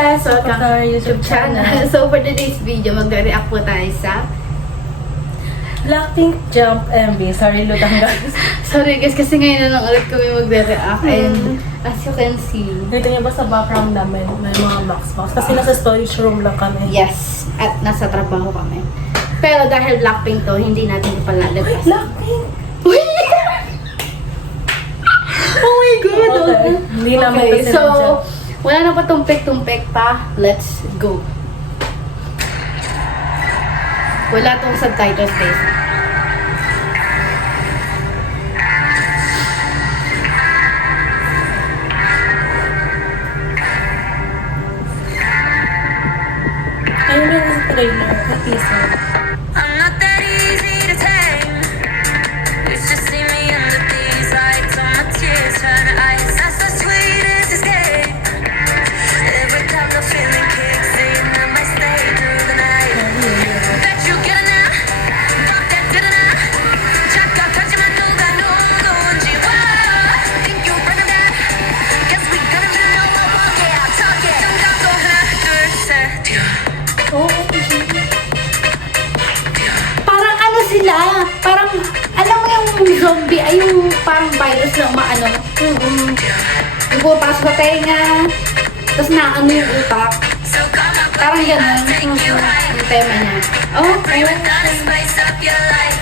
guys! Welcome to our YouTube channel. So for today's video, magre-react po tayo sa... Blackpink Jump MV. Sorry, lutang guys. Sorry guys, kasi ngayon na lang ulit kami magre-react. And as you can see... Dito niyo ba sa background namin, may mga box. Kasi nasa storage room lang kami. Yes, at nasa trabaho kami. Pero dahil Blackpink to, hindi natin ipalalagpas. Blackpink! Oh my God! Okay. Hindi namin Okay, ito so... sinadya. Wala na pa tumpik-tumpik pa. Let's go. Wala tong subtitles guys. Ayun yung trailer, na teaser. I'm not that easy to tame. You should see me under these lights. All my tears turn to ice. That's the sweetest escape. Every time the feeling kicks in, I might stay through the night. Bet you get it now. Drop that da-da-da. 잠깐 가지만 누가 누군지. Whoa. Think you bring them down. Guess we gotta know what walk it out, talk it. 눈감고 하나, 둘, 셋. Parang ano sila? Parang, alam mo yung zombie, ay yung parang virus na umaano. Yung pumapasok sa tenga, tapos naano yung utak. So come on, Parang baby, ganun. I'll take you high. Yung tema niya. Oh, Bring the thunder, spice up your life.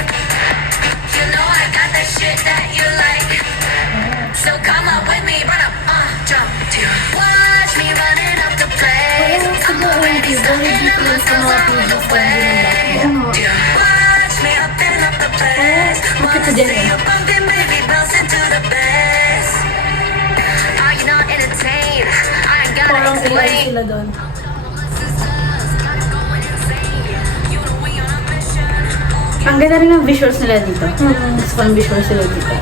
You know I got that shit that you like. So come up with me, run up, jump to. Watch me running up the place. I'm already starting up my songs on the way. Watch me upping up the place. Wanna see you bumping, baby, bounce into the bass. Are you not entertained? I ain't gotta Parang AI explain. sila doon. ang ganda rin ng visuals nila dito. Gusto ko ng visuals nila dito.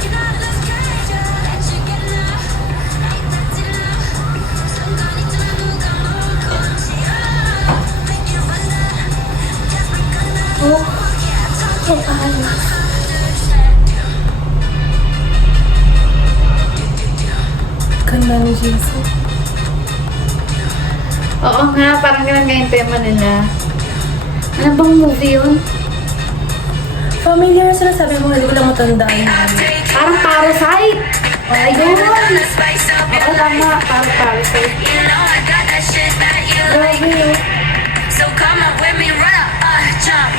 Oh, ang ayos. Ganda ni Jesus. Oo nga, parang ganun nga yung tema nila. Ano bang movie yun? Familiar sila, sabi mo, hindi ko lang matandaan. Parang Parasite! Ayun! Spice up Oo, tama. Parang Parasite. You know I got that shit that you like. Grabe, oh. So come on with me, run up, jump.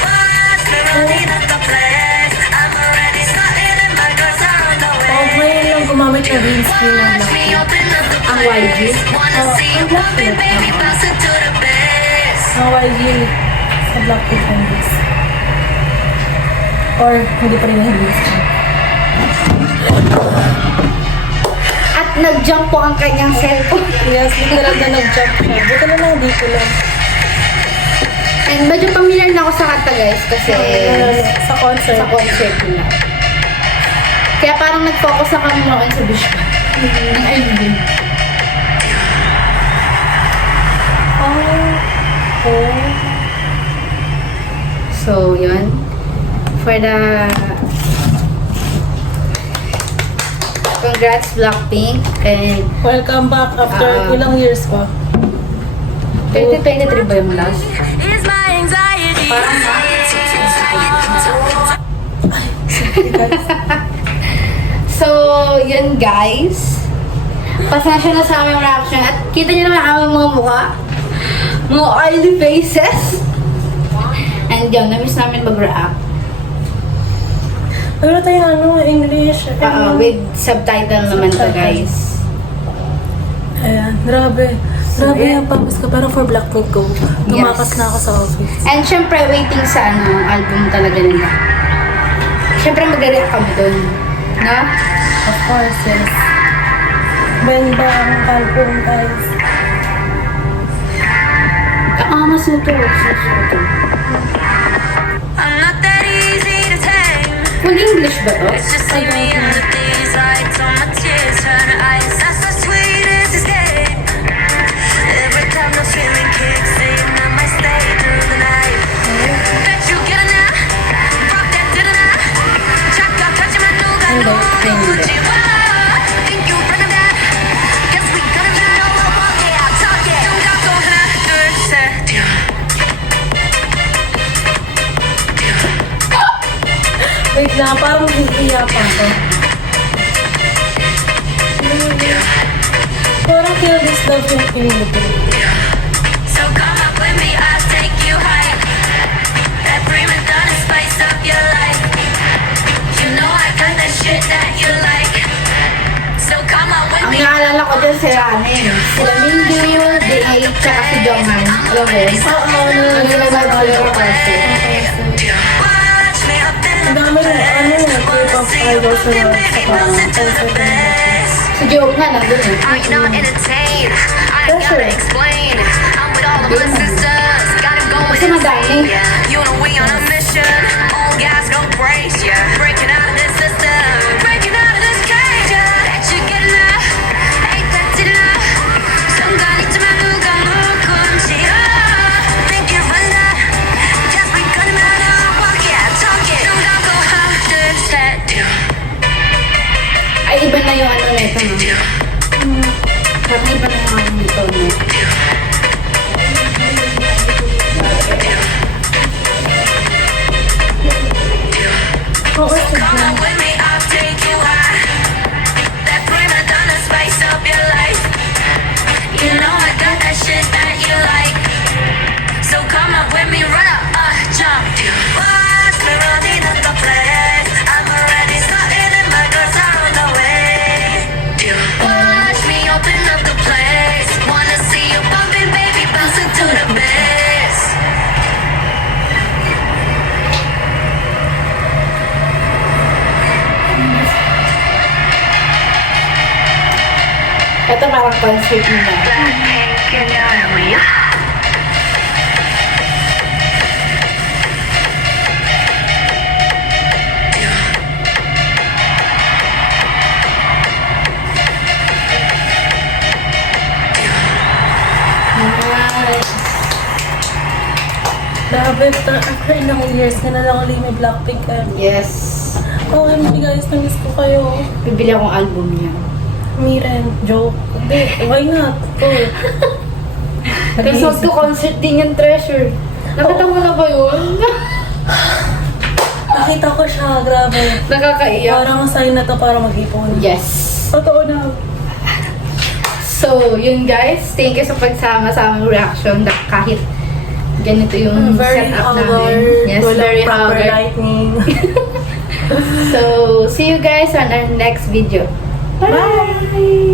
Watch me running up the place. I'm already starting and my girls are on the way. Oh, ngayon lang gumamit yung green screen ng Watch me Blackpink. open up the Ang place. YG? Wanna see you bumping, baby, bounce into the bass. Ang YG sa Blackpink movies. Or hindi pa rin na-release. At nag-jump po ang kanyang cellphone. Yes, literal na nag-jump siya. Buti na lang dito lang. And medyo familiar na ako sa kanta guys kasi Sa concert. sa concert nila. Kaya parang nag-focus na kami mga sa visual. Ng ending. Oh. So, yun. For the... Congrats Blackpink and Welcome back after ilang years pa. 2023 ba yung last? Is my anxiety. So, yun guys. Pasensya na sa aming reaction. At kita nyo naman ang aming mga mukha. Mga oily faces. And yun, na-miss namin mag-react. Pero tayo English. With subtitle naman to guys. Ayan, grabe. Grabe ayan. yung purpose ko. Pero for Blackpink ko, dumakas Yes. na ako sa office. And syempre, waiting sa album talaga nila. Syempre, mag-react kami dun. No? Of course, yes. Benda ang album, guys. Kaangas nito. I'm not that easy to tame. Full English ba to? It's just see me under these lights. All my tears turn to ice. That's the sweetest escape. Every time the feeling kicks in, I might stay through the night. Bet you get it now. Drop that da-da-da. 잠깐 가지만 누가 누군지. Whoa. Think you bring them down. Guess we gotta know what walk it out, talk it. Wait lang, parang hihiya pa ako. Parang kill this love yung pinili ko. So come up with me, I'll take you high. That prima donna spice up your life. You know I got that shit that you like. So come up with Ang me. naalala ko dyan si Ramen. Sila Mingyu, D8, tsaka si Jonghan. Alam mo yun? Oo, Ang ginagawa ko yung kasi. Watch me up in Ang the dami ng K-pop idol sa concert nila. Si Jonghan, nandun eh. Are you not entertained? I ain't gotta explain. I'm with all of my sisters. Got him going Kasi madami. insane. You and we on a mission. All gas, no brakes, yeah. Breaking out of this system. Breaking out of this cage, yeah. Bet you get enough. Ain't that did enough. 순간이지만 누가 누군지 Think you're right. Just be cutting out now. Walk it, talk it. Don't go hard, this head. Ay, iba na yung ano nito, no? Parang iba na yung ano nito, no? Oo, sige. Come on with me, I'll take you high. That prima donna spice up your life. You know I got that shit that you like. So come on with me, run up, jump. Watch me running up the place. I'm already starting and my girls are on the way. Watch me open up the place. Wanna see you bumping, baby, bouncing to the bass. Ito parang concert nila. Blackpink, you know we are. Nice. Grabe, after ilang years na lang ulit may Blackpink kayo. Yes. Oh, hindi guys, namiss ko kayo. Bibili akong album niya. Miren, joke. Hindi, why not? Go. Kasi concert din yung Treasure. Nakita mo na ba yun? Nakita ko siya, grabe. Nakakaiyak. Parang sign na to para mag-ipon. Yes. Totoo na. So, yun guys. Thank you sa pagsama sa aming reaction. Kahit ganito yung Very setup haggard. namin. Yes, Walang very proper haggard. lighting. So, see you guys on our next video. Bye!